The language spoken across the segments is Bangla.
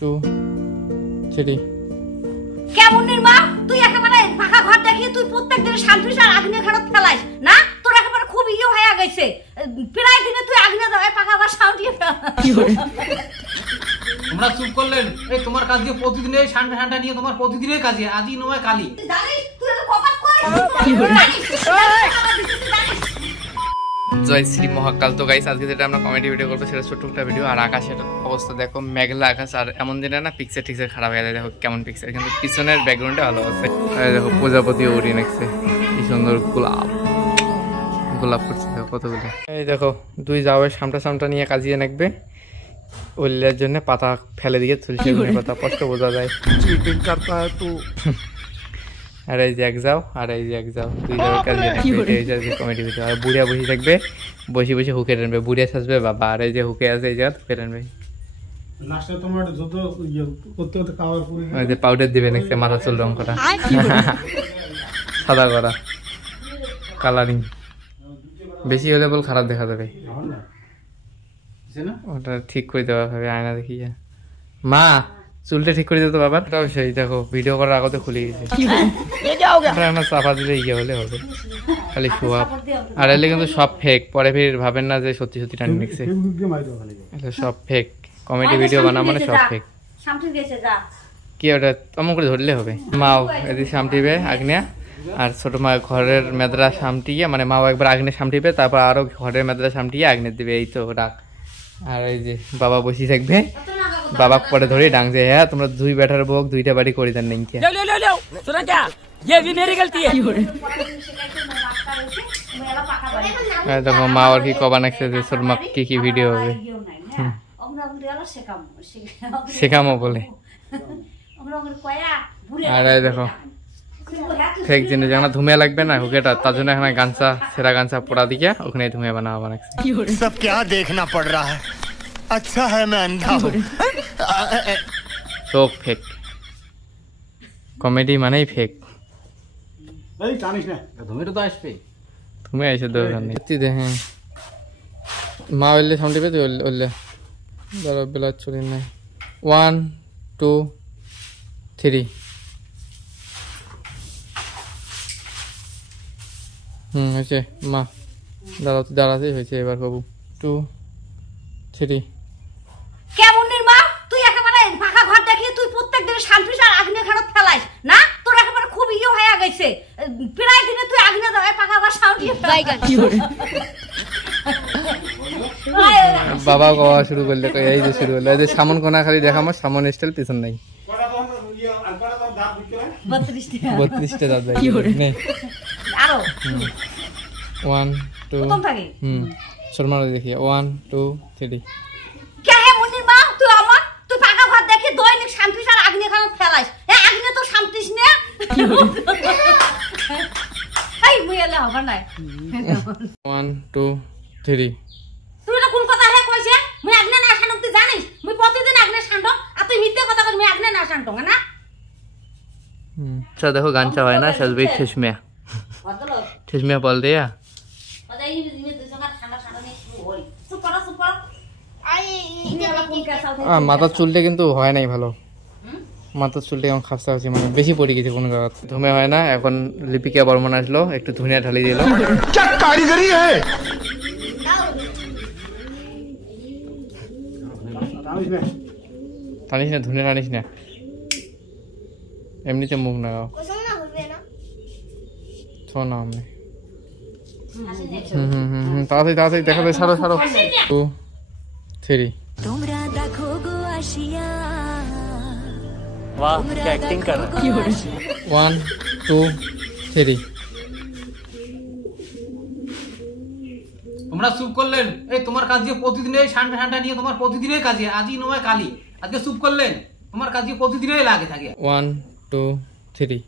2 3 কেমন নির্মা তুই একেবারে ফাঁকা ঘর দেখিয়ে তুই প্রত্যেক দিন শান্তি আর আগ্নেয় ঘরত ফেলাইস না তোর একেবারে খুব ইয়ে হয়ে গেছে প্রায় দিনে তুই আগ্নেয় দাও পাকা ঘর সাউটিয়ে কি করে তোমরা চুপ করলেন এই তোমার কাজ দিয়ে প্রতিদিন এই ঠান্ডা ঠান্ডা নিয়ে তোমার প্রতিদিনের কাজে আজই নয় কালি জানিস তুই কপাক কর কি করে জয় শ্রী মহাকাল। তো গাইস আজকে যেটা আমরা কমেডি ভিডিও করবো সেটা ছোট্ট একটা ভিডিও। আর আকাশের অবস্থা দেখো, মেঘলা আকাশ। আর এমন দিনে না পিকচার টিকচার খারাপ হয়ে যায়। দেখো কেমন পিকচার, কিন্তু পিছনের ব্যাকগ্রাউন্ডে ভালো আছে। দেখো প্রজাপতি উড়ি নেছে, কি সুন্দর গোলাপ করছে দেখো কতগুলো। এই দেখো দুই যাওয়ার সামটা নিয়ে কাজিয়ে নাকবে ওইলের জন্য পাতা ফেলে দিয়ে তুলছে পাতা স্পষ্ট বোঝা যায়। আর এই যে এক যাও আর এই যে এক যাও, দুই যাওয়ার কাজিয়ে কমেডি ভিডিও। আর বুড়িয়া বসে থাকবে, বসে বসে হুকে টানবে, বুড়িয়া সাজবে বাবা। আর এই যে হুকে আছে এই জায়গা হুকে টানবে, পাউডার দিবে নাকি মাথা চুল রং করা, সাদা করা, কালারিং। বেশি হলে বল খারাপ দেখা যাবে, ওটা ঠিক করে দেওয়া হবে আয়না দেখিয়ে। মা চুলটা ঠিক করে দিত বাবার। সেই দেখো ভিডিও করার আগতে খুলে গেছে, চাপা দিলে ইয়ে হলে হবে খালি শোয়া। আর এলে কিন্তু সব ফেক, পরে ফির ভাবেন না যে সত্যি সত্যি টানি নিচ্ছে, সব ফেক। কমেডি ভিডিও বানা মানে সব ফেক। কি ওটা তেমন করে ধরলে হবে। মাও এদিকে সামটিবে আগ্নেয়া, আর ছোট মা ঘরের মেদরা সামটিয়ে, মানে মাও একবার আগ্নে সামটিবে, তারপর আরো ঘরের মেদরা সামটিয়ে আগ্নে দিবে। এই তো ডাক। আর এই যে বাবা বসে থাকবে, বাবা পরে ধরে ডাংছে, হ্যাঁ তোমরা দুই বেটার বক দুইটা বাড়ি করে দেন নাকি। দেখো মা আর কি কবা নাকছে যে তোর মা কি ভিডিও হবে, শেখামো বলে। আর দেখো ফেক জিনিস যেখানে ধুমিয়া লাগবে না হুকেটা, তার জন্য এখানে গামছা সেরা গামছা পোড়া দিকে ওখানে ধুমিয়া বানাবো বানাচ্ছে। সব क्या देखना पड़ रहा है, अच्छा है मैं अंधा हूं। সব ফেক, কমেডি মানেই ফেক। এই জানিস না ধুমিটা তো আসবে, তুমি আইছো দোকান নেই দেখেন। মা ওইলে সামনে পেতে ওইলে দাঁড়া বেলা চলি নাই। 1 2 3 হয়েছে মা দাঁড়াতেই হয়েছে। এবার বাবু 2 3 কেমন নির্মা তুই একেবারে ফাঁকা ঘর দেখিয়ে তুই প্রত্যেক দিন শান্তি আর আগ্নেয় ঘরত ফেলাইস না তোর একেবারে খুব ইয়ে হয়ে গেছে প্রায় দিনে তুই আগ্নেয় দাও পাকা ঘর সাউটিয়ে কি করে বাবা গাওয়া শুরু করলে, এই যে শুরু করলো। এই যে সামন কোনা খালি দেখামো, সামন স্টাইল পিছন নাই। 32টা দাঁত নেই আরো। 1 2 শর্মারে দেখি 1 2 3 কে হে মুন্নির মা তুই আমার তুই পাকা ঘর দেখি দৈনিক শান্তি আর আগ্নেয় ঘরত ফেলাইস। হ্যাঁ আগ্নেয় তো শান্তিস না, এই মুইলে হবে না। 1 2 3 তুই এটা কোন কথা হে কইছে? মুই আগ্নেয় না শান্ত তুই জানিস? মুই প্রতিদিন আগ্নেয় শান্ত, আর তুই মিথ্যে কথা কইস মুই আগ্নেয় না শান্ত না। अच्छा देखो गांचा है ना सजबे ठेसमिया ठेसमिया बोल दिया। মাথার চুলটা কিন্তু হয় নাই ভালো, মাথার চুলটা এখন খাপসা হচ্ছে, মানে বেশি পড়ে গেছে কোনো জায়গা ধুমে হয় না। এখন লিপিকা বর্মন আসলো, একটু ধুনিয়া ঢালি দিল। টানিস না ধুনিয়া টানিস না, এমনিতে মুখ নাগাও শোনা আমি। তাড়াতাড়ি তাড়াতাড়ি দেখা যায়, সারো 2 3 वाह क्या एक्टिंग कर रहा है। 1 2 3 তোমরা চুপ করলেন এই তোমার কাজ দিয়ে প্রতিদিন এই ঠান্ডা ঠান্ডা নিয়ে তোমার প্রতিদিনের কাজে আজই নয় কালি। আজকে চুপ করলেন, তোমার কাজ দিয়ে প্রতিদিনই লাগে থাকে। 1 2 3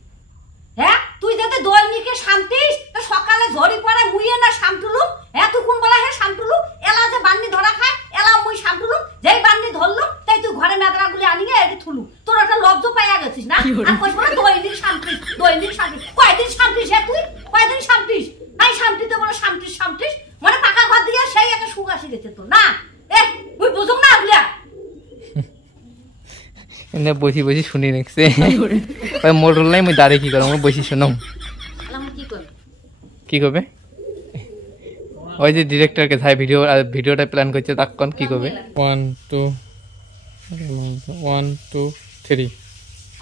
হ্যাঁ তুই যাতে দৈনিকে শান্তিস সকালে ঝড়ি পড়ে মুইয়ে না শান্তুলু। হ্যাঁ তুই কোন বলা হে শান্তুলু এলা যে বান্নি ধরা খায় এলা মুই শান্তুলু, যেই বান্নি ধরলো তাই তুই ঘরে মেদরা গুলি আনিয়ে এটি থুলু। তোর একটা লজ্জ পাইয়া গেছিস না, আর কইছ বলে দৈনিক শান্তিস দৈনিক শান্তিস। কয়দিন শান্তিস হে তুই, কয়দিন শান্তিস নাই? শান্তিতে বলে শান্তিস শান্তিস মানে পাকা ঘর দিয়ে সেই একটা সুখ আসি গেছে তো না। এ তুই বুঝুম না বুঝলা এনে বসি বসি শুনি নেছে ওই মোটর নাই মই দাঁড়িয়ে কি করো মই বসি শুনাম কি করবে ওই যে ডিরেক্টরকে থাই ভিডিওটা প্ল্যান করছে তখন কি করবে 1 2 1 2 3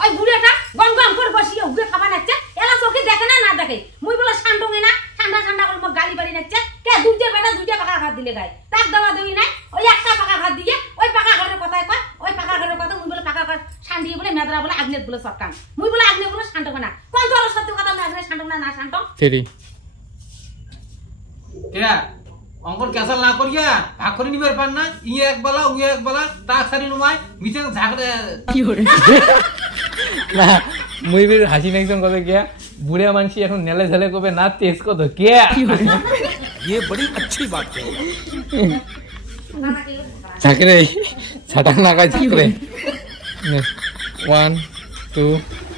ওই বুড়াটা গম গম করে বসিয়ে উগে খাবা নাচ্ছে এলা চোখে দেখে না না দেখে মুই বলে শান্তঙ্গে না ঠান্ডা ঠান্ডা করে মো গালি বাড়ি নাচ্ছে কে দুইটা পাকা ভাত দিলে গায় তাক দেওয়া দেই নাই ওই একটা পাকা ভাত দিয়ে ওই পাকা ঘরের কথাই কয় ওই পাকা ঘরের কথা মুই বলে পাকা ঘর শান্তি বলে মেদরা বলে আগ্নেত বলে সরকার মুই বলে আগ্নেত বলে শান্তঙ্গে না কোন তোর সত্যি কথা আমি আগ্নেত শান্তঙ্গে না শান্তং 3 কেয়া অঙ্কন ক্যাসাল না করিয়া ভাগ করে নিবার পার না ইয়ে এক বেলা উয়ে এক বেলা তাক সারি নুমাই মিছে ঝাগড়ে কি করে না মুই বি হাসি একজন কথা গিয়া বুড়ে মানসি এখন নেলে ঝেলে কবে না তেজ কত কে ये बड़ी अच्छी बात है ঝাকরে ছাটাক না কাজ করে 1 2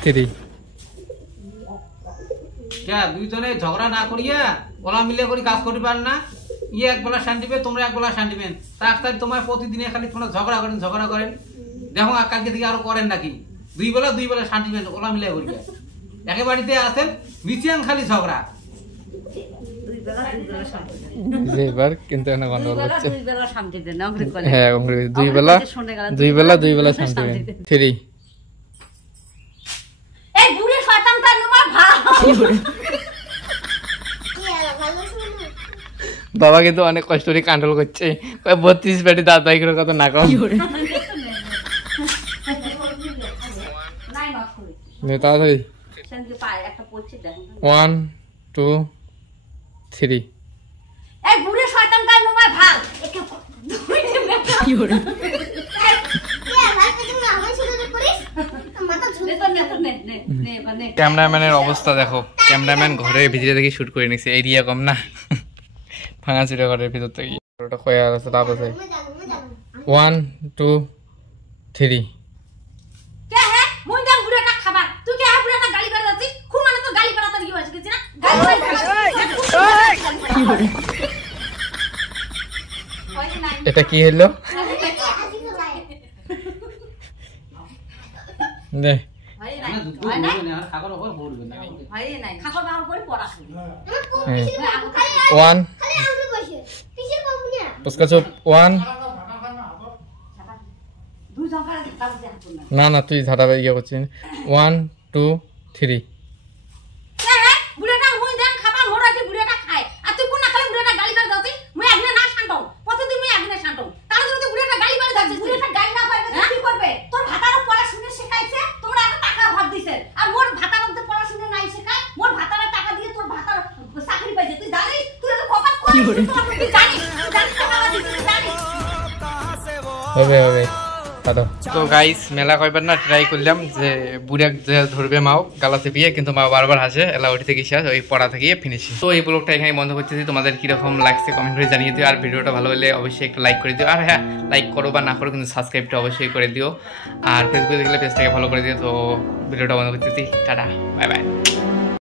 3 কেয়া দুইজনে ঝগড়া না করিয়া ওলা মিলে করে কাজ করতে পার না ইয়ে এক বেলা শান্তিবে তোমরা এক বেলা শান্তিবেন তাক সারি তোমার প্রতিদিনে খালি তোমরা ঝগড়া করেন দেখো কালকে থেকে আরো করেন নাকি দুই বেলা শান্তিবেন ওলা মিলে করিয়া একে বাড়িতে আসেন মিচিয়াং খালি ঝগড়া এবার কিন্তু এখানে গন্ডগোল হচ্ছে দুই বেলা শান্তি দেন না হ্যাঁ দুই বেলা শান্তি 3 এই বুড়ি শয়তানটা নুমা ভালো বাবা কিন্তু অনেক কষ্ট করে কন্ট্রোল করছে 32 বেটি দাদাই করে কত না কম নাই নট করে নেতা ধই সঙ্গে পায় একটা পড়ছে দেখুন 1 2 3 এই বুড়ি শয়তানটা নুমা ভাল একে দুইটা বেটা কি করে ক্যামেরাম্যানের অবস্থা দেখো ক্যামেরাম্যান ঘরের ভিতরে থেকে শুট করে নিছে এরিয়া কম না ভাঙা চুরা ঘরের ভিতর থেকে ওটা কয়া আছে লাভ আছে 1 2 3 কে হে মুই দাম বুড়াটা খাবার তুই কে হ্যাঁ বুড়াটা গালি করে যাচ্ছিস খুব মানে তো গালি করা তোর কি হয়েছে কিছু না এটা কি হলো নে ওয়ান उसका चुप 1 না না তুই ঝাড়াবে ইয়ে করছিস 1 2 3 হবে তো গাইস মেলা কয়বার না ট্রাই করলাম যে বুড়া ধরবে মাও গালা চেপিয়ে কিন্তু মা বারবার হাসে এলা ওটি থেকে শেষ ওই পড়া থেকে ফিনিশিং তো এই ব্লগটা এখানে বন্ধ করতেছি তোমাদের কিরকম লাগছে কমেন্ট করে জানিয়ে দিও আর ভিডিওটা ভালো হলে অবশ্যই একটা লাইক করে দিও আর হ্যাঁ লাইক করো বা না করো কিন্তু সাবস্ক্রাইবটা অবশ্যই করে দিও আর ফেসবুকে দেখলে পেজটাকে ফলো করে দিও তো ভিডিওটা বন্ধ করতেছি টাটা বাই বাই